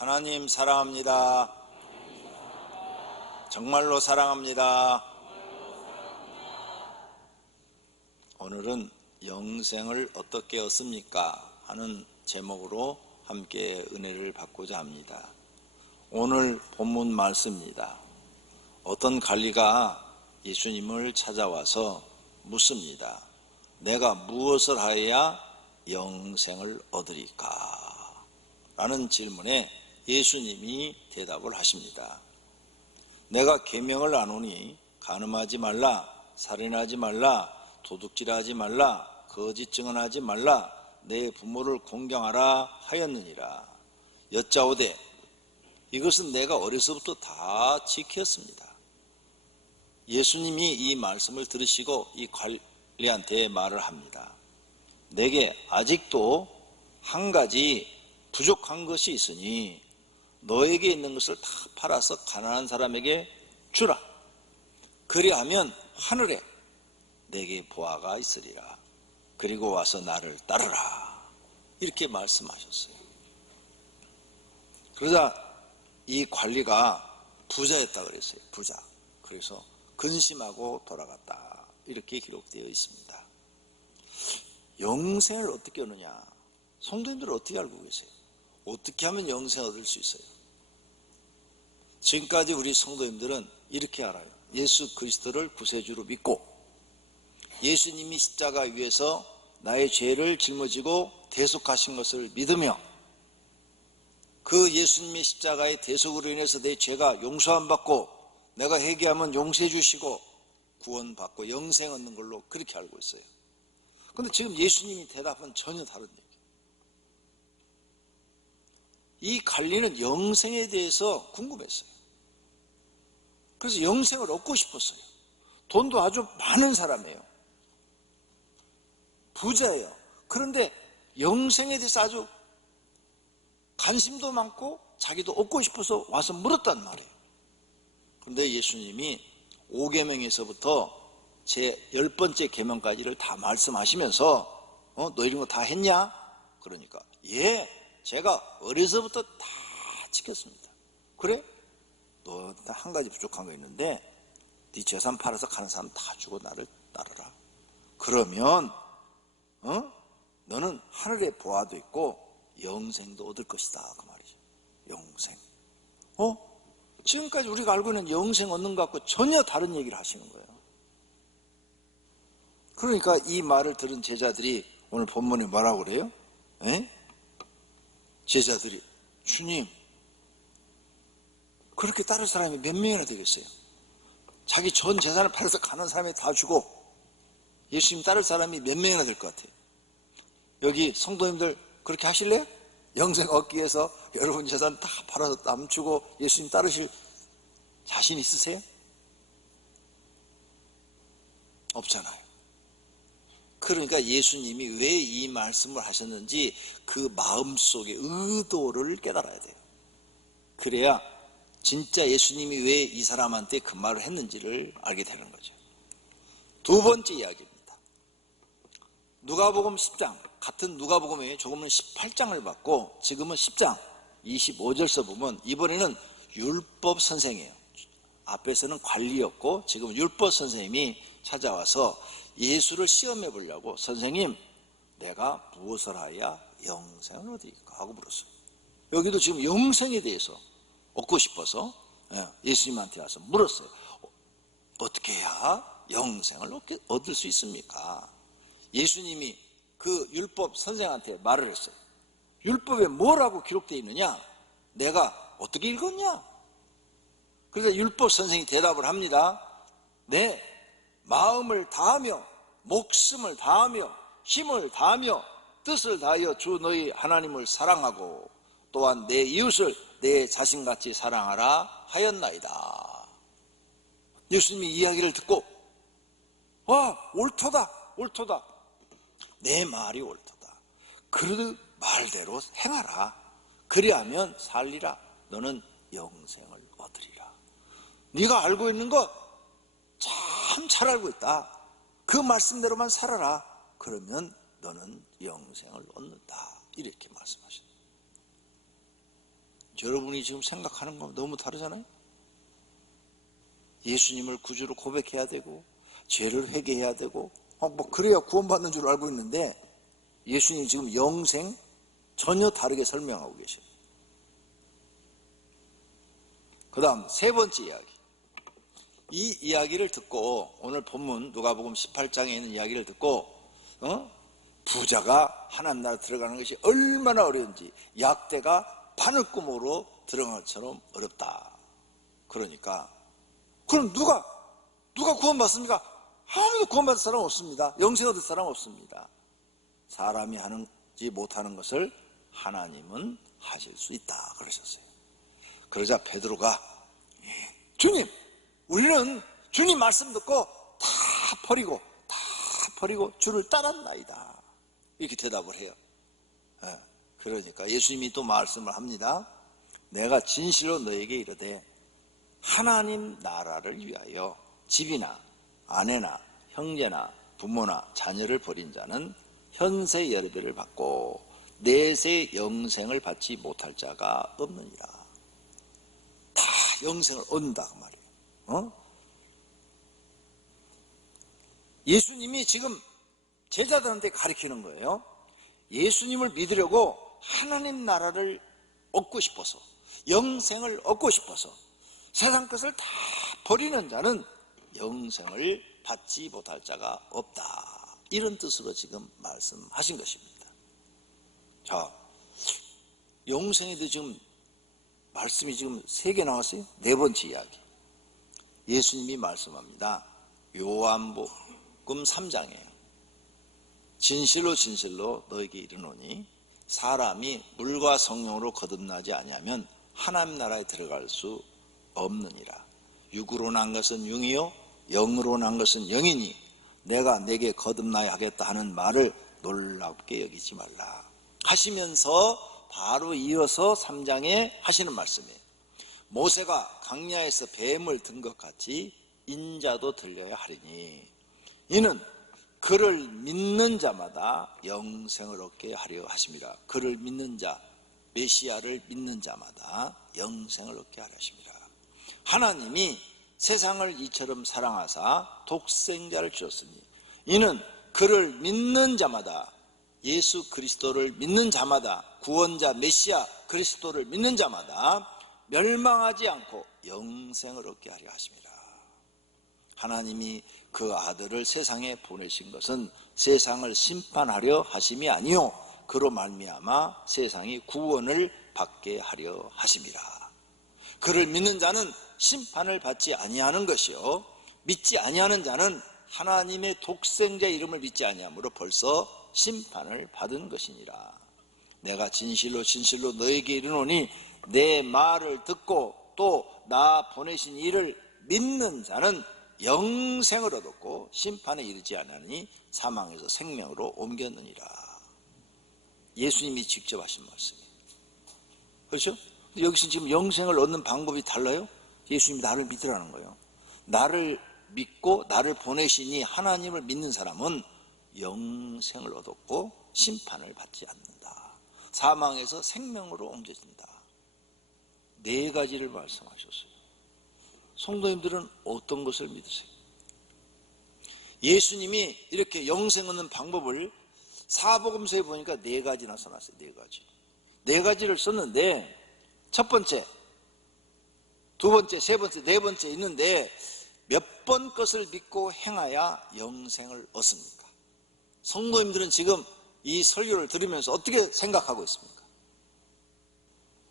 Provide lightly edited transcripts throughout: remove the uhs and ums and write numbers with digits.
하나님 사랑합니다. 정말로 사랑합니다. 오늘은 영생을 어떻게 얻습니까? 하는 제목으로 함께 은혜를 받고자 합니다. 오늘 본문 말씀입니다. 어떤 관리가 예수님을 찾아와서 묻습니다. 내가 무엇을 하여야 영생을 얻으리까? 라는 질문에 예수님이 대답을 하십니다. 내가 계명을 안오니 간음하지 말라, 살인하지 말라, 도둑질하지 말라, 거짓 증언하지 말라, 내 부모를 공경하라 하였느니라. 여짜오되 이것은 내가 어려서부터 다 지켰습니다. 예수님이 이 말씀을 들으시고 이 관리한테 말을 합니다. 내게 아직도 한 가지 부족한 것이 있으니 너에게 있는 것을 다 팔아서 가난한 사람에게 주라. 그리하면 하늘에 내게 보화가 있으리라. 그리고 와서 나를 따르라. 이렇게 말씀하셨어요. 그러자 이 관리가 부자였다 그랬어요. 부자. 그래서 근심하고 돌아갔다. 이렇게 기록되어 있습니다. 영생을 어떻게 얻느냐? 성도님들은 어떻게 알고 계세요? 어떻게 하면 영생을 얻을 수 있어요? 지금까지 우리 성도님들은 이렇게 알아요. 예수 그리스도를 구세주로 믿고 예수님이 십자가 위에서 나의 죄를 짊어지고 대속하신 것을 믿으며 그 예수님의 십자가의 대속으로 인해서 내 죄가 용서함 받고 내가 회개하면 용서해 주시고 구원받고 영생 얻는 걸로 그렇게 알고 있어요. 그런데 지금 예수님이 대답은 전혀 다른 얘기예요. 이 관리는 영생에 대해서 궁금했어요. 그래서 영생을 얻고 싶었어요. 돈도 아주 많은 사람이에요. 부자예요. 그런데 영생에 대해서 아주 관심도 많고 자기도 얻고 싶어서 와서 물었단 말이에요. 그런데 예수님이 5계명에서부터 제 10번째 계명까지를 다 말씀하시면서 너 이런 거 다 했냐? 그러니까 예, 제가 어려서부터 다 지켰습니다. 그래? 너 한 가지 부족한 거 있는데 네 재산 팔아서 가는 사람 다 주고 나를 따르라. 그러면 너는 하늘에 보화도 있고 영생도 얻을 것이다. 그 말이죠. 영생. 지금까지 우리가 알고 있는 영생 얻는 것 같고 전혀 다른 얘기를 하시는 거예요. 그러니까 이 말을 들은 제자들이 오늘 본문에 뭐라고 그래요? 제자들이 주님 그렇게 따를 사람이 몇 명이나 되겠어요? 자기 전 재산을 팔아서 가는 사람이 다 주고 예수님 따를 사람이 몇 명이나 될 것 같아요? 여기 성도님들 그렇게 하실래요? 영생 얻기 위해서 여러분 재산 다 팔아서 남 주고 예수님 따르실 자신 있으세요? 없잖아요. 그러니까 예수님이 왜 이 말씀을 하셨는지 그 마음속의 의도를 깨달아야 돼요. 그래야 진짜 예수님이 왜 이 사람한테 그 말을 했는지를 알게 되는 거죠. 두 번째 이야기입니다. 누가복음 10장, 같은 누가복음에 조금은 18장을 받고 지금은 10장 25절서 보면 이번에는 율법 선생이에요. 앞에서는 관리였고 지금 율법 선생님이 찾아와서 예수를 시험해 보려고 선생님 내가 무엇을 하여야 영생을 얻으리까 하고 물었어요. 여기도 지금 영생에 대해서 얻고 싶어서 예수님한테 와서 물었어요. 어떻게 해야 영생을 얻을 수 있습니까? 예수님이 그 율법 선생한테 말을 했어요. 율법에 뭐라고 기록되어 있느냐? 내가 어떻게 읽었냐? 그래서 율법 선생이 대답을 합니다. 내 마음을 다하며 목숨을 다하며 힘을 다하며 뜻을 다하여 주 너희 하나님을 사랑하고 또한 내 이웃을 내 자신같이 사랑하라 하였나이다. 예수님이 이야기를 듣고 와 옳도다 옳도다 내 말이 옳도다. 그 말대로 행하라. 그리하면 살리라. 너는 영생을 얻으리라. 네가 알고 있는 것 참 잘 알고 있다. 그 말씀대로만 살아라. 그러면 너는 영생을 얻는다. 이렇게 말씀하십니다. 여러분이 지금 생각하는 거 너무 다르잖아요. 예수님을 구주로 고백해야 되고 죄를 회개해야 되고 뭐 그래야 구원받는 줄 알고 있는데 예수님 지금 영생 전혀 다르게 설명하고 계셔요. 그 다음 세 번째 이야기. 이 이야기를 듣고 오늘 본문 누가복음 18장에 있는 이야기를 듣고 부자가 하나님 나라 들어가는 것이 얼마나 어려운지 약대가 바늘구멍으로 들어간 것처럼 어렵다. 그러니까 그럼 누가 구원받습니까? 아무도 구원받을 사람 없습니다. 영생 얻을 사람 없습니다. 사람이 하지 못하는 것을 하나님은 하실 수 있다 그러셨어요. 그러자 베드로가 주님, 우리는 주님 말씀 듣고 다 버리고 주를 따랐나이다. 이렇게 대답을 해요. 그러니까 예수님이 또 말씀을 합니다. 내가 진실로 너에게 이르되 하나님 나라를 위하여 집이나 아내나 형제나 부모나 자녀를 버린 자는 현세 열배를 받고 내세 영생을 받지 못할 자가 없느니라. 다 영생을 얻는다 그 말이에요. 예수님이 지금 제자들한테 가르치는 거예요. 예수님을 믿으려고 하나님 나라를 얻고 싶어서 영생을 얻고 싶어서 세상 것을 다 버리는 자는 영생을 받지 못할 자가 없다. 이런 뜻으로 지금 말씀하신 것입니다. 자, 영생에 대해 지금 말씀이 지금 3개 나왔어요. 네 번째 이야기. 예수님이 말씀합니다. 요한복음 3장에 진실로 진실로 너에게 이르노니 사람이 물과 성령으로 거듭나지 아니하면 하나님 나라에 들어갈 수 없느니라. 육으로 난 것은 육이요 영으로 난 것은 영이니 내가 내게 거듭나야 하겠다 하는 말을 놀랍게 여기지 말라 하시면서 바로 이어서 3장에 하시는 말씀이에요. 모세가 광야에서 뱀을 든 것 같이 인자도 들려야 하리니 이는 그를 믿는 자마다 영생을 얻게 하려 하심이라. 그를 믿는 자, 메시아를 믿는 자마다 영생을 얻게 하려 하심이라. 하나님이 세상을 이처럼 사랑하사 독생자를 주셨으니 이는 그를 믿는 자마다, 예수 그리스도를 믿는 자마다, 구원자 메시아 그리스도를 믿는 자마다 멸망하지 않고 영생을 얻게 하려 하심이라. 하나님이 그 아들을 세상에 보내신 것은 세상을 심판하려 하심이 아니요 그로 말미암아 세상이 구원을 받게 하려 하심이라. 그를 믿는 자는 심판을 받지 아니하는 것이요 믿지 아니하는 자는 하나님의 독생자 이름을 믿지 아니하므로 벌써 심판을 받은 것이니라. 내가 진실로 진실로 너에게 이르노니 내 말을 듣고 또 나 보내신 이를 믿는 자는 영생을 얻었고 심판에 이르지 않으니 사망에서 생명으로 옮겼느니라. 예수님이 직접 하신 말씀이에요. 그렇죠? 여기서 지금 영생을 얻는 방법이 달라요. 예수님이 나를 믿으라는 거예요. 나를 믿고 나를 보내시니 하나님을 믿는 사람은 영생을 얻었고 심판을 받지 않는다. 사망에서 생명으로 옮겨진다. 4가지를 말씀하셨어요. 성도님들은 어떤 것을 믿으세요? 예수님이 이렇게 영생 얻는 방법을 사복음서에 보니까 4가지나 써놨어요. 4가지. 4가지를 썼는데 첫 번째, 두 번째, 세 번째, 네 번째 있는데 몇 번 것을 믿고 행하야 영생을 얻습니까? 성도님들은 지금 이 설교를 들으면서 어떻게 생각하고 있습니까?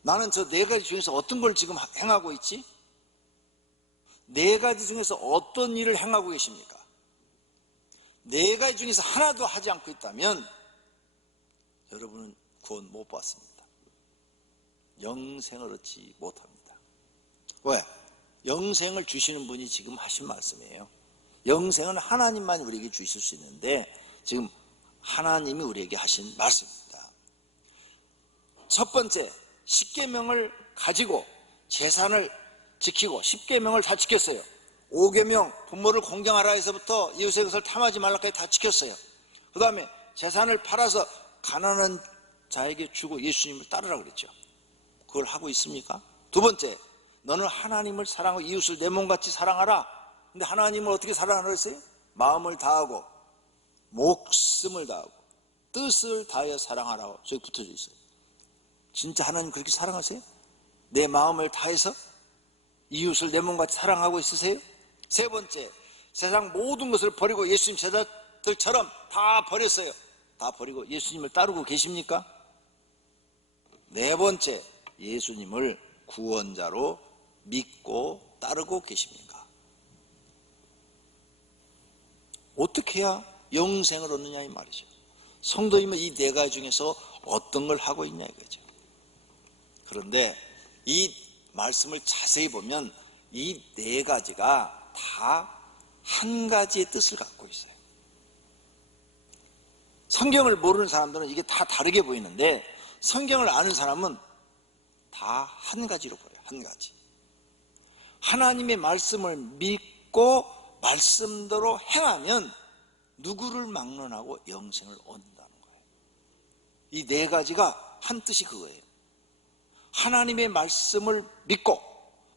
나는 저 4가지 중에서 어떤 걸 지금 행하고 있지? 4가지 중에서 어떤 일을 행하고 계십니까? 4가지 중에서 하나도 하지 않고 있다면 여러분은 구원 못 받습니다. 영생을 얻지 못합니다. 왜? 영생을 주시는 분이 지금 하신 말씀이에요. 영생은 하나님만 우리에게 주실 수 있는데 지금 하나님이 우리에게 하신 말씀입니다. 첫 번째, 십계명을 가지고 재산을 지키고 10계명을 다 지켰어요. 5계명 부모를 공경하라 해서부터 이웃의 것을 탐하지 말라까지 다 지켰어요. 그 다음에 재산을 팔아서 가난한 자에게 주고 예수님을 따르라 그랬죠. 그걸 하고 있습니까? 두 번째, 너는 하나님을 사랑하고 이웃을 내 몸같이 사랑하라. 근데 하나님을 어떻게 사랑하라 했어요? 마음을 다하고 목숨을 다하고 뜻을 다하여 사랑하라고 저기 붙어져 있어요. 진짜 하나님 그렇게 사랑하세요? 내 마음을 다해서 이웃을 내 몸같이 사랑하고 있으세요? 세 번째, 세상 모든 것을 버리고 예수님 제자들처럼 다 버렸어요. 다 버리고 예수님을 따르고 계십니까? 네 번째, 예수님을 구원자로 믿고 따르고 계십니까? 어떻게 해야 영생을 얻느냐 이 말이죠. 성도님은 이 네 가지 중에서 어떤 걸 하고 있냐 이거죠. 그런데 이 말씀을 자세히 보면 이 네 가지가 다 한 가지의 뜻을 갖고 있어요. 성경을 모르는 사람들은 이게 다 다르게 보이는데 성경을 아는 사람은 다 한 가지로 보여요. 한 가지. 하나님의 말씀을 믿고 말씀대로 행하면 누구를 막론하고 영생을 얻는다는 거예요. 이 네 가지가 한 뜻이 그거예요. 하나님의 말씀을 믿고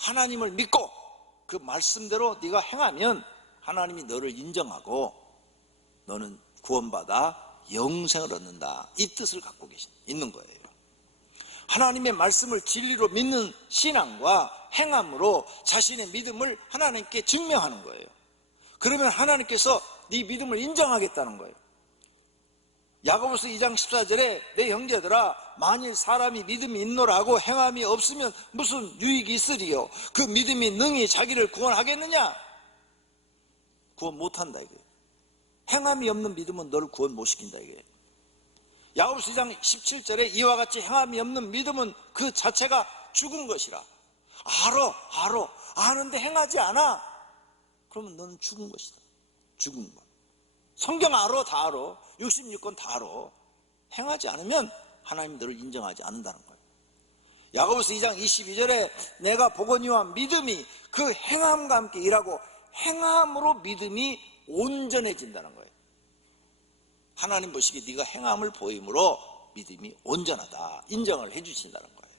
하나님을 믿고 그 말씀대로 네가 행하면 하나님이 너를 인정하고 너는 구원받아 영생을 얻는다. 이 뜻을 갖고 있는 거예요. 하나님의 말씀을 진리로 믿는 신앙과 행함으로 자신의 믿음을 하나님께 증명하는 거예요. 그러면 하나님께서 네 믿음을 인정하겠다는 거예요. 야고보서 2장 14절에 내 형제들아 만일 사람이 믿음이 있노라고 행함이 없으면 무슨 유익이 있으리요? 그 믿음이 능히 자기를 구원하겠느냐? 구원 못한다 이거예요. 행함이 없는 믿음은 너를 구원 못 시킨다 이거예요. 야고보서 2장 17절에 이와 같이 행함이 없는 믿음은 그 자체가 죽은 것이라. 아는데 행하지 않아. 그러면 너는 죽은 것이다. 죽은 것. 성경 알아, 다 알아. 66권 다 알아. 행하지 않으면 하나님 너를 인정하지 않는다는 거예요. 야고보서 2장 22절에 내가 보거니와 믿음이 그 행함과 함께 일하고 행함으로 믿음이 온전해진다는 거예요. 하나님 보시기에 네가 행함을 보임으로 믿음이 온전하다 인정을 해주신다는 거예요.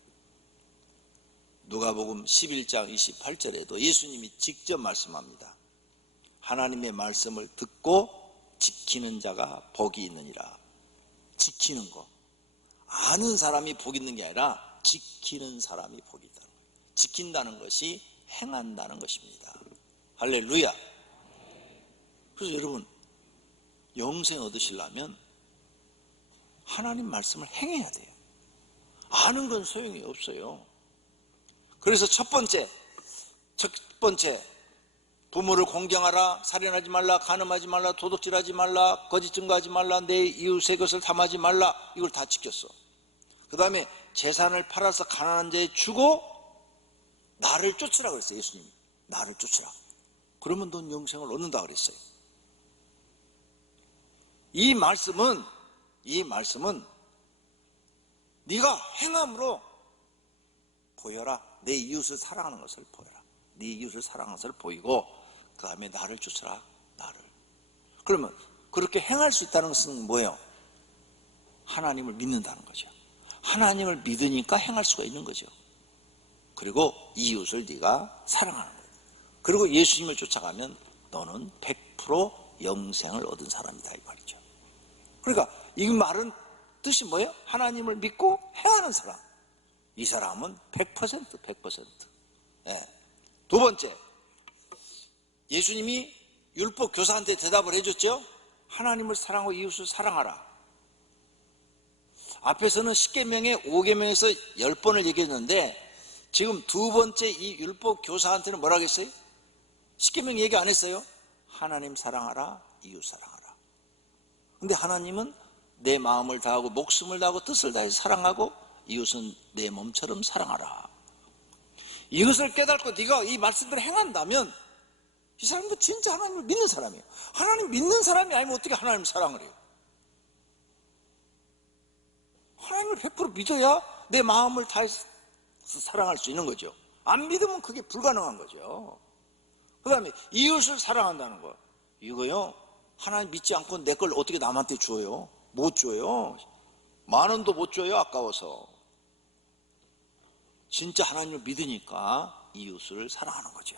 누가복음 11장 28절에도 예수님이 직접 말씀합니다. 하나님의 말씀을 듣고 지키는 자가 복이 있느니라. 지키는 거. 아는 사람이 복 있는 게 아니라 지키는 사람이 복이 있다는 거예요. 지킨다는 것이 행한다는 것입니다. 할렐루야. 그래서 여러분 영생 얻으시려면 하나님 말씀을 행해야 돼요. 아는 건 소용이 없어요. 그래서 첫 번째 부모를 공경하라, 살인하지 말라, 간음하지 말라, 도둑질하지 말라, 거짓 증거하지 말라, 내 이웃의 것을 탐하지 말라. 이걸 다 지켰어. 그 다음에 재산을 팔아서 가난한 자에 주고 나를 쫓으라 그랬어요. 예수님이 나를 쫓으라. 그러면 넌 영생을 얻는다 그랬어요. 이 말씀은 네가 행함으로 보여라. 내 이웃을 사랑하는 것을 보여라. 네 이웃을 사랑하는 것을 보이고 그 다음에 나를 쫓아라. 나를. 그러면 그렇게 행할 수 있다는 것은 뭐예요? 하나님을 믿는다는 거죠. 하나님을 믿으니까 행할 수가 있는 거죠. 그리고 이웃을 네가 사랑하는 거예요. 그리고 예수님을 쫓아가면 너는 100% 영생을 얻은 사람이다 이 말이죠. 그러니까 이 말은 뜻이 뭐예요? 하나님을 믿고 행하는 사람. 이 사람은 100%. 예. 두 번째, 예수님이 율법 교사한테 대답을 해줬죠. 하나님을 사랑하고 이웃을 사랑하라. 앞에서는 10계명에 5계명에서 10번을 얘기했는데 지금 두 번째 이 율법 교사한테는 뭐라고 했어요? 10계명 얘기 안 했어요. 하나님 사랑하라, 이웃 사랑하라. 근데 하나님은 내 마음을 다하고 목숨을 다하고 뜻을 다해서 사랑하고 이웃은 내 몸처럼 사랑하라. 이것을 깨닫고 네가 이 말씀대로 행한다면 이 사람도 진짜 하나님을 믿는 사람이에요. 하나님 믿는 사람이 아니면 어떻게 하나님을 사랑을 해요? 하나님을 100% 믿어야 내 마음을 다해서 사랑할 수 있는 거죠. 안 믿으면 그게 불가능한 거죠. 그 다음에 이웃을 사랑한다는 거, 이거요 하나님 믿지 않고 내 걸 어떻게 남한테 줘요? 못 줘요. 10,000원도 못 줘요. 아까워서. 진짜 하나님을 믿으니까 이웃을 사랑하는 거죠.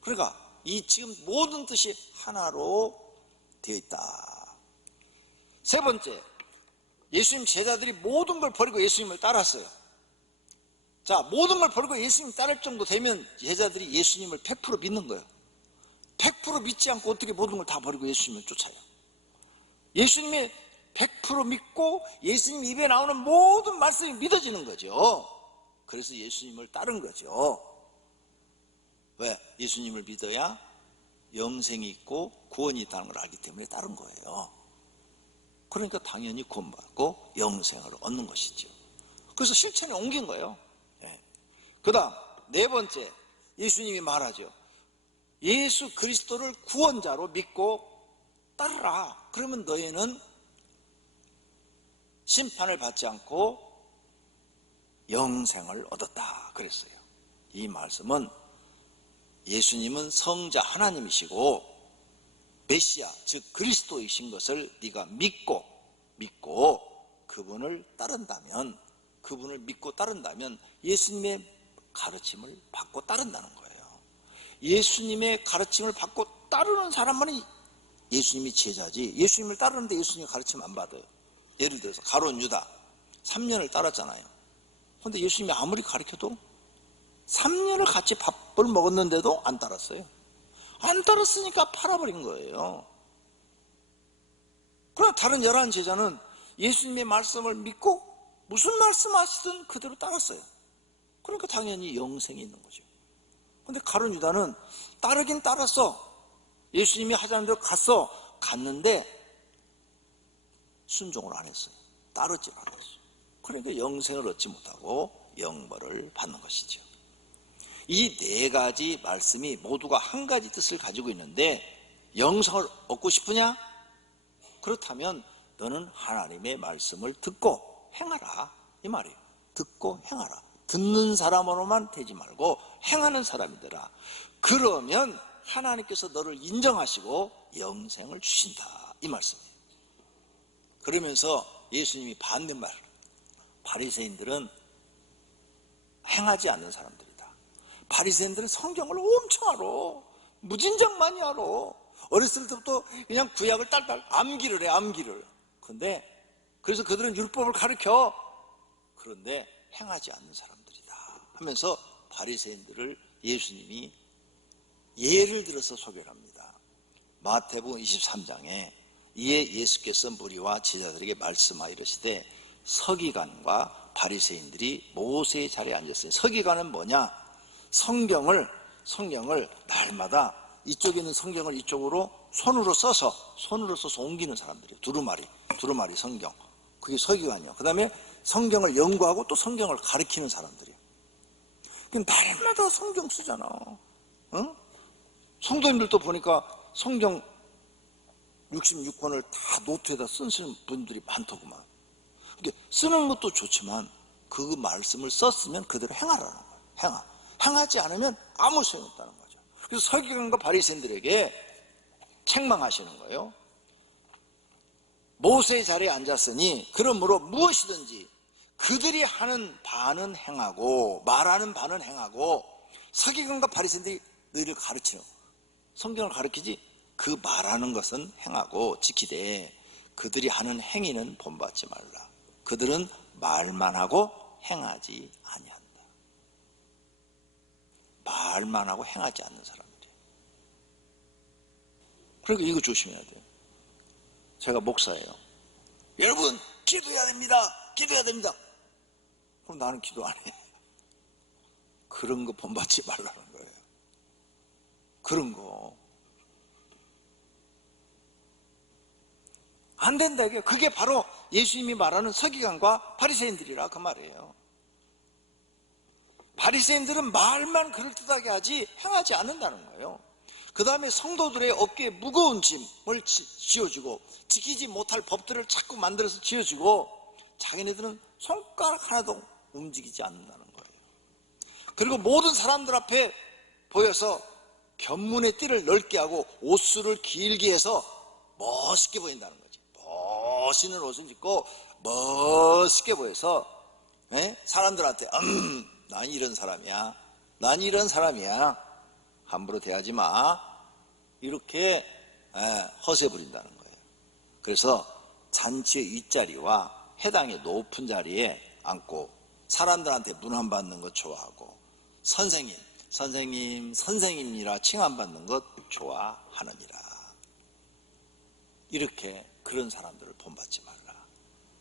그러니까 이 지금 모든 뜻이 하나로 되어 있다. 세 번째, 예수님 제자들이 모든 걸 버리고 예수님을 따랐어요. 자, 모든 걸 버리고 예수님 따를 정도 되면 제자들이 예수님을 100% 믿는 거예요. 100% 믿지 않고 어떻게 모든 걸 다 버리고 예수님을 쫓아요? 예수님이 100% 믿고 예수님 입에 나오는 모든 말씀이 믿어지는 거죠. 그래서 예수님을 따른 거죠. 왜? 예수님을 믿어야 영생이 있고 구원이 있다는 걸 알기 때문에 따른 거예요. 그러니까 당연히 구원받고 영생을 얻는 것이죠. 그래서 실천에 옮긴 거예요. 그 다음 네 번째, 예수님이 말하죠. 예수 그리스도를 구원자로 믿고 따르라. 그러면 너희는 심판을 받지 않고 영생을 얻었다 그랬어요. 이 말씀은 예수님은 성자 하나님이시고 메시아 즉 그리스도이신 것을 네가 믿고 그분을 믿고 따른다면 예수님의 가르침을 받고 따른다는 거예요. 예수님의 가르침을 받고 따르는 사람만이 예수님이 제자지, 예수님을 따르는데 예수님의 가르침 안 받아요. 예를 들어서 가룟 유다 3년을 따랐잖아요. 그런데 예수님이 아무리 가르쳐도 3년을 같이 밥을 먹었는데도 안 따랐어요. 안 따랐으니까 팔아버린 거예요. 그러나 다른 11 제자는 예수님의 말씀을 믿고 무슨 말씀하시든 그대로 따랐어요. 그러니까 당연히 영생이 있는 거죠. 그런데 가룟 유다는 따르긴 따랐어. 예수님이 하자는 대로 갔는데 순종을 안 했어요. 따르질 않았어요. 그러니까 영생을 얻지 못하고 영벌을 받는 것이죠. 이 네 가지 말씀이 모두가 한 가지 뜻을 가지고 있는데, 영생을 얻고 싶으냐? 그렇다면 너는 하나님의 말씀을 듣고 행하라 이 말이에요. 듣고 행하라. 듣는 사람으로만 되지 말고 행하는 사람이 되라. 그러면 하나님께서 너를 인정하시고 영생을 주신다 이 말씀이에요. 그러면서 예수님이 반대말, 바리새인들은 행하지 않는 사람들이다. 바리새인들은 성경을 엄청 알아. 무진장 많이 알아. 어렸을 때부터 그냥 구약을 딸딸 암기를 해, 암기를. 그래서 그들은 율법을 가르쳐. 그런데 행하지 않는 사람들이다 하면서 바리새인들을 예수님이 예를 들어서 소개를 합니다. 마태복음 23장에 이에 예수께서 무리와 제자들에게 말씀하여 이르시되 서기관과 바리새인들이 모세의 자리에 앉았어요. 서기관은 뭐냐? 성경을 날마다 이쪽에 있는 성경을 이쪽으로 손으로 써서 옮기는 사람들이에요. 두루마리 성경. 그게 서기관이에요. 그 다음에 성경을 연구하고 또 성경을 가르치는 사람들이에요. 날마다 성경 쓰잖아. 응? 성도님들도 보니까 성경 66권을 다 노트에다 쓰시는 분들이 많더구만. 쓰는 것도 좋지만 그 말씀을 썼으면 그대로 행하라는 거예요. 행하지 않으면 아무 소용없다는 거죠. 그래서 서기관과 바리새인들에게 책망하시는 거예요. 모세의 자리에 앉았으니 그러므로 무엇이든지 그들이 하는 바는 행하고 말하는 바는 행하고. 서기관과 바리새인들이 너희를 가르치는, 성경을 가르치지 그 말하는 것은 행하고 지키되 그들이 하는 행위는 본받지 말라. 그들은 말만 하고 행하지 아니한다. 말만 하고 행하지 않는 사람들이에요. 그러니까 이거 조심해야 돼요. 제가 목사예요. 여러분 기도해야 됩니다. 그럼 나는 기도 안 해. 그런 거 본받지 말라는 거예요. 그런 거 안 된다. 그게 바로 예수님이 말하는 서기관과 바리새인들이라 그 말이에요. 바리새인들은 말만 그럴듯하게 하지 행하지 않는다는 거예요. 그 다음에 성도들의 어깨에 무거운 짐을 지어주고 지키지 못할 법들을 자꾸 만들어서 지어주고 자기네들은 손가락 하나도 움직이지 않는다는 거예요. 그리고 모든 사람들 앞에 보여서 견문의 띠를 넓게 하고 옷수를 길게 해서 멋있게 보인다는 거지. 멋있는 옷을 입고 멋있게 보여서 사람들한테 난 이런 사람이야, 난 이런 사람이야, 함부로 대하지 마, 이렇게 허세 부린다는 거예요. 그래서 잔치의 윗자리와 해당의 높은 자리에 앉고 사람들한테 문안받는 것 좋아하고 선생님, 선생님, 선생님이라 칭함받는 것 좋아하느니라. 이렇게 그런 사람들을 본받지 말라.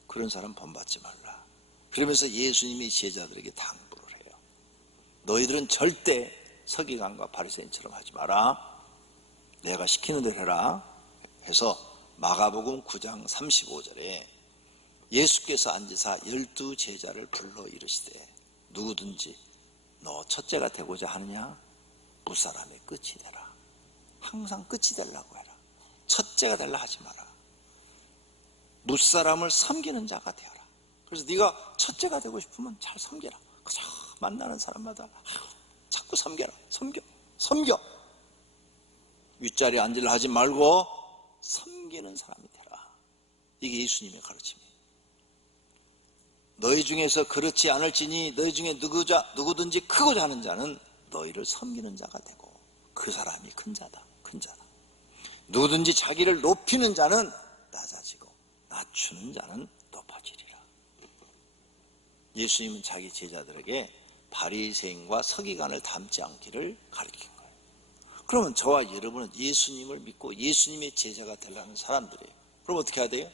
그런 사람 본받지 말라. 그러면서 예수님이 제자들에게 당부를 해요. 너희들은 절대 서기관과 바리새인처럼 하지 마라. 내가 시키는 대로 해라. 해서 마가복음 9장 35절에 예수께서 앉으사 12 제자를 불러 이르시되 누구든지 너 첫째가 되고자 하느냐? 무사람의 끝이 되라. 항상 끝이 되려고 해라. 첫째가 되려 하지 마라. 무사람을 섬기는 자가 되어라. 그래서 네가 첫째가 되고 싶으면 잘 섬겨라. 그저 만나는 사람마다 자꾸 섬겨라. 섬겨. 윗자리에 앉으려 하지 말고 섬기는 사람이 되라. 이게 예수님의 가르침이에요. 너희 중에서 그렇지 않을지니 너희 중에 누구든지 크고자 하는 자는 너희를 섬기는 자가 되고 그 사람이 큰 자다. 누구든지 자기를 높이는 자는 낮아지고 낮추는 자는 높아지리라. 예수님은 자기 제자들에게 바리새인과 서기관을 닮지 않기를 가르친 거예요. 그러면 저와 여러분은 예수님을 믿고 예수님의 제자가 되려는 사람들이에요. 그럼 어떻게 해야 돼요?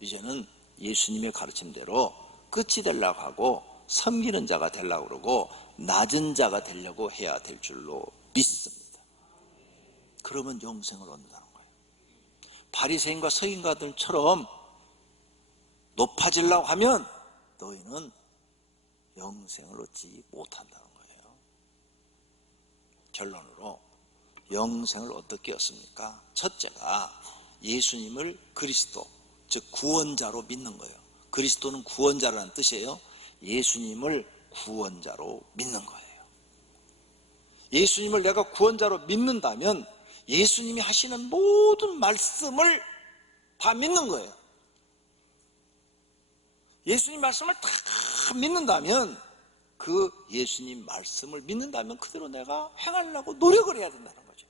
이제는 예수님의 가르침대로 끝이 되려고 하고 섬기는 자가 되려고 그러고 낮은 자가 되려고 해야 될 줄로 믿습니다. 그러면 영생을 얻는다는 거예요. 바리새인과 서기관들처럼 높아지려고 하면 너희는 영생을 얻지 못한다는 거예요. 결론으로 영생을 어떻게 얻습니까? 첫째가 예수님을 그리스도, 즉 구원자로 믿는 거예요. 그리스도는 구원자라는 뜻이에요. 예수님을 구원자로 믿는 거예요. 예수님을 내가 구원자로 믿는다면 예수님이 하시는 모든 말씀을 다 믿는 거예요. 예수님 말씀을 다 믿는다면 그 예수님 말씀을 믿는다면 그대로 내가 행하려고 노력을 해야 된다는 거죠.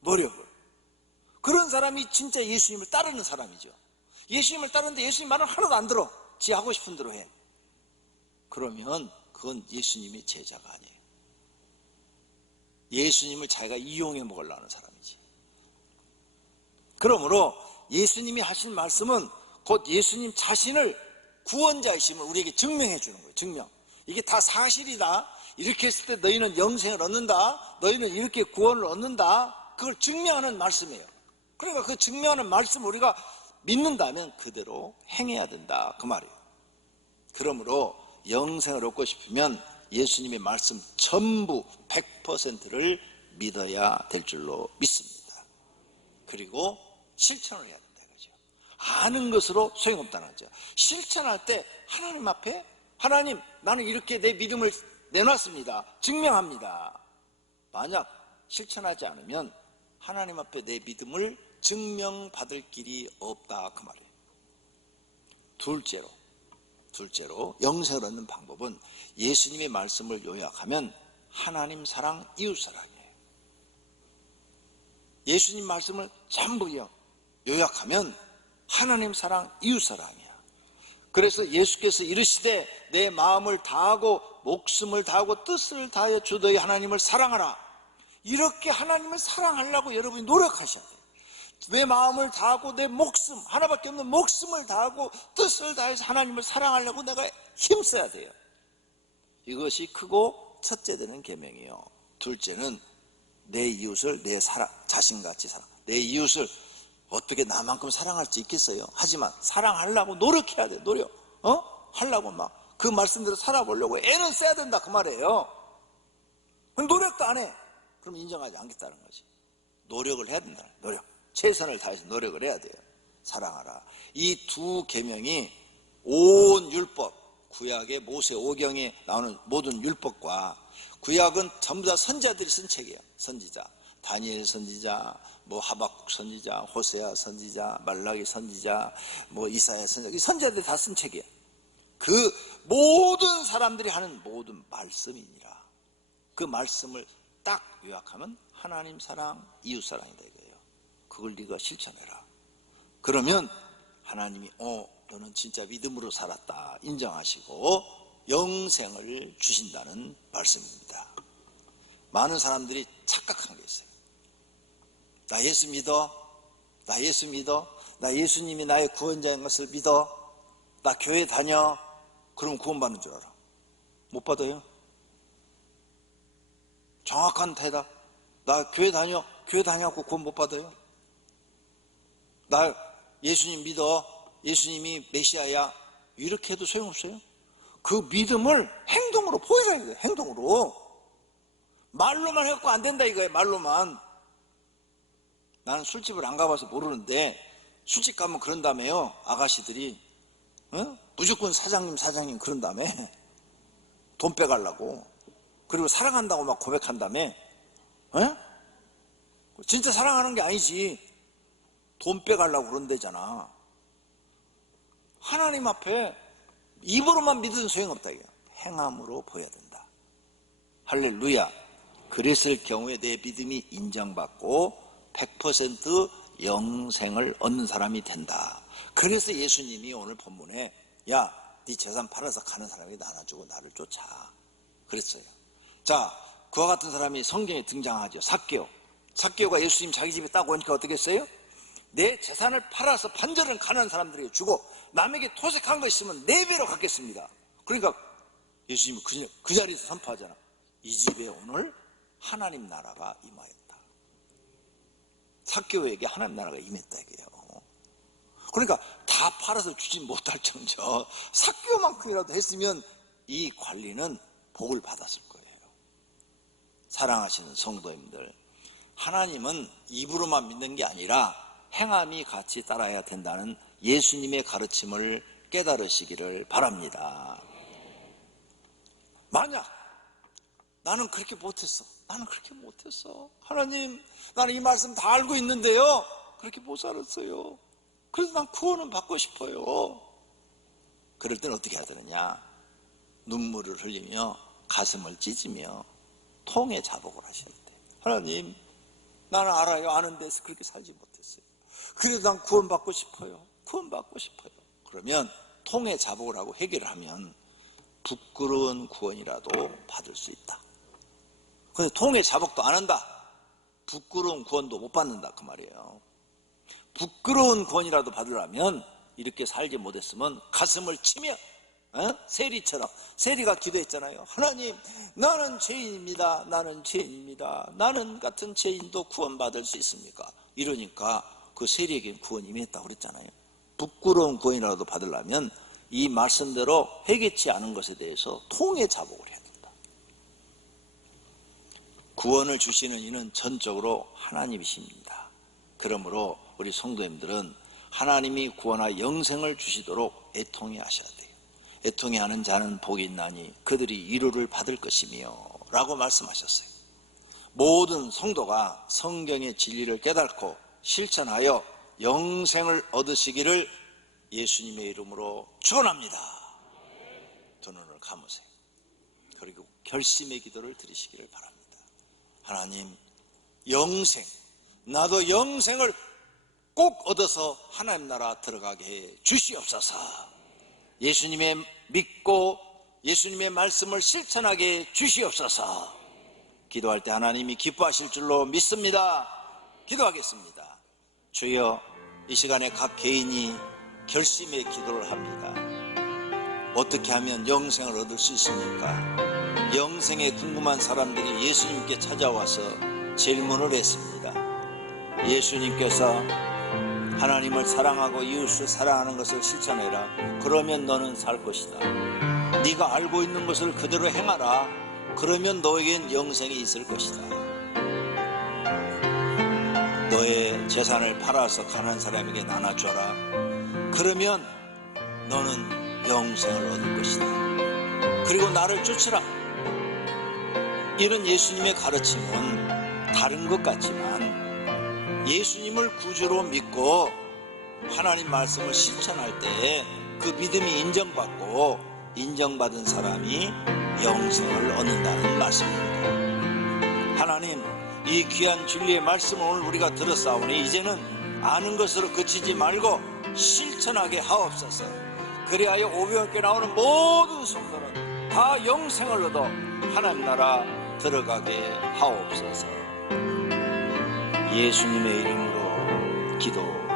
노력을. 그런 사람이 진짜 예수님을 따르는 사람이죠. 예수님을 따르는데 예수님 말은 하나도 안 들어. 지 하고 싶은 대로 해. 그러면 그건 예수님이 제자가 아니에요. 예수님을 자기가 이용해 먹으려고 하는 사람이지. 그러므로 예수님이 하신 말씀은 곧 예수님 자신을 구원자이심을 우리에게 증명해 주는 거예요. 증명. 이게 다 사실이다. 이렇게 했을 때 너희는 영생을 얻는다. 너희는 이렇게 구원을 얻는다. 그걸 증명하는 말씀이에요. 그러니까 그 증명하는 말씀을 우리가 믿는다면 그대로 행해야 된다. 그 말이에요. 그러므로 영생을 얻고 싶으면 예수님의 말씀 전부 100%를 믿어야 될 줄로 믿습니다. 그리고 실천을 해야 된다 이거죠. 아는 것으로 소용없다는 거죠. 실천할 때 하나님 앞에 하나님 나는 이렇게 내 믿음을 내놨습니다. 증명합니다. 만약 실천하지 않으면 하나님 앞에 내 믿음을 증명받을 길이 없다 그 말이에요. 둘째로 영생을 얻는 방법은 예수님의 말씀을 요약하면 하나님 사랑, 이웃 사랑이에요. 예수님 말씀을 전부 요약하면 하나님 사랑, 이웃 사랑이야. 그래서 예수께서 이르시되 내 마음을 다하고 목숨을 다하고 뜻을 다하여 주 너희 하나님을 사랑하라. 이렇게 하나님을 사랑하려고 여러분이 노력하셔야 돼요. 내 마음을 다하고 내 목숨, 하나밖에 없는 목숨을 다하고 뜻을 다해서 하나님을 사랑하려고 내가 힘써야 돼요. 이것이 크고 첫째 되는 계명이에요. 둘째는 내 이웃을 내 자신같이 사랑. 내 이웃을 어떻게 나만큼 사랑할 수 있겠어요? 하지만 사랑하려고 노력해야 돼. 하려고 막 그 말씀대로 살아보려고 애는 써야 된다 그 말이에요. 노력도 안 해. 그럼 인정하지 않겠다는 거지. 노력을 해야 된다. 노력. 최선을 다해서 노력을 해야 돼요. 사랑하라. 이 두 계명이 온 율법, 구약의 모세 오경에 나오는 모든 율법과 구약은 전부 다 선지자들이 쓴 책이에요. 선지자. 다니엘 선지자, 하박국 선지자, 호세아 선지자, 말라기 선지자, 이사야 선지자. 이 선지자들이 다 쓴 책이에요. 그 모든 사람들이 하는 모든 말씀이니라. 그 말씀을 딱 요약하면 하나님 사랑, 이웃 사랑이다 이거예요. 그걸 네가 실천해라. 그러면 하나님이 너는 진짜 믿음으로 살았다 인정하시고 영생을 주신다는 말씀입니다. 많은 사람들이 착각한 게 있어요. 나 예수 믿어? 나 예수 믿어? 나 예수님이 나의 구원자인 것을 믿어? 나 교회 다녀? 그럼 구원받는 줄 알아. 못 받아요. 정확한 대답. 나 교회 다녀? 교회 다녀갖고 구원 못 받아요. 나 예수님 믿어? 예수님이 메시아야? 이렇게 해도 소용없어요. 그 믿음을 행동으로 보여줘야 돼요. 행동으로. 말로만 해갖고 안 된다 이거예요. 말로만. 나는 술집을 안 가봐서 모르는데 술집 가면 그런다며요. 아가씨들이 무조건 사장님 그런다며. 돈 빼가려고. 그리고 사랑한다고 막 고백한다며. 진짜 사랑하는 게 아니지. 돈 빼가려고 그런다잖아. 하나님 앞에 입으로만 믿으면 소용없다 이거. 행함으로 보여야 된다. 할렐루야. 그랬을 경우에 내 믿음이 인정받고 100% 영생을 얻는 사람이 된다. 그래서 예수님이 오늘 본문에 야, 네 재산 팔아서 가는 사람에게 나눠주고 나를 쫓아 그랬어요. 자, 그와 같은 사람이 성경에 등장하죠. 삭개오가 예수님 자기 집에 딱 오니까 어떻게 했어요? 내 재산을 팔아서 반절은 가난한 사람들에게 주고 남에게 토색한 거 있으면 4배로 갚겠습니다. 그러니까 예수님이 그 자리에서 선포하잖아. 이 집에 오늘 하나님 나라가 임하였다. 삭개오에게 하나님 나라가 임했다 이게요. 그러니까 다 팔아서 주지 못할 정도 삭개오만큼이라도 했으면 이 관리는 복을 받았을 거예요. 사랑하시는 성도님들, 하나님은 입으로만 믿는 게 아니라 행함이 같이 따라야 된다는 예수님의 가르침을 깨달으시기를 바랍니다. 만약 나는 그렇게 못했어. 하나님, 나는 이 말씀 다 알고 있는데요. 그렇게 못 살았어요. 그래서 난 구원은 받고 싶어요. 그럴 때는 어떻게 해야 되느냐? 눈물을 흘리며 가슴을 찢으며 통의 자복을 하셔야 돼요. 하나님, 나는 알아요. 아는 데서 그렇게 살지 못했어요. 그래도 난 구원받고 싶어요. 그러면 통의 자복을 하고 해결을 하면 부끄러운 구원이라도 받을 수 있다. 근데 통의 자복도 안 한다. 부끄러운 구원도 못 받는다 그 말이에요. 부끄러운 구원이라도 받으려면 이렇게 살지 못했으면 가슴을 치며 세리처럼, 세리가 기도했잖아요. 하나님, 나는 죄인입니다. 나는 같은 죄인도 구원받을 수 있습니까? 이러니까 그 세리에게는 구원이 임했다고 그랬잖아요. 부끄러운 구원이라도 받으려면 이 말씀대로 회개치 않은 것에 대해서 통의 자복을 해야 된다. 구원을 주시는 이는 전적으로 하나님이십니다. 그러므로 우리 성도님들은 하나님이 구원하여 영생을 주시도록 애통해 하셔야 돼요. 애통해 하는 자는 복이 있나니 그들이 위로를 받을 것이며 라고 말씀하셨어요. 모든 성도가 성경의 진리를 깨닫고 실천하여 영생을 얻으시기를 예수님의 이름으로 축원합니다. 두 눈을 감으세요. 그리고 결심의 기도를 드리시기를 바랍니다. 하나님, 영생, 나도 영생을 꼭 얻어서 하나님 나라 들어가게 해 주시옵소서. 예수님의 믿고 예수님의 말씀을 실천하게 해 주시옵소서. 기도할 때 하나님이 기뻐하실 줄로 믿습니다. 기도하겠습니다. 주여, 이 시간에 각 개인이 결심의 기도를 합니다. 어떻게 하면 영생을 얻을 수 있습니까? 영생에 궁금한 사람들이 예수님께 찾아와서 질문을 했습니다. 예수님께서 하나님을 사랑하고 이웃을 사랑하는 것을 실천해라. 그러면 너는 살 것이다. 네가 알고 있는 것을 그대로 행하라. 그러면 너에겐 영생이 있을 것이다. 너의 재산을 팔아서 가난한 사람에게 나눠줘라. 그러면 너는 영생을 얻을 것이다. 그리고 나를 쫓으라. 이런 예수님의 가르침은 다른 것 같지만 예수님을 구주로 믿고 하나님 말씀을 실천할 때 그 믿음이 인정받고 인정받은 사람이 영생을 얻는다는 말씀입니다. 하나님, 이 귀한 진리의 말씀을 오늘 우리가 들었사오니 이제는 아는 것으로 그치지 말고 실천하게 하옵소서. 그리하여 오병이께 나오는 모든 성도는 다 영생을 얻어 하나님 나라 들어가게 하옵소서. 예수님의 이름으로 기도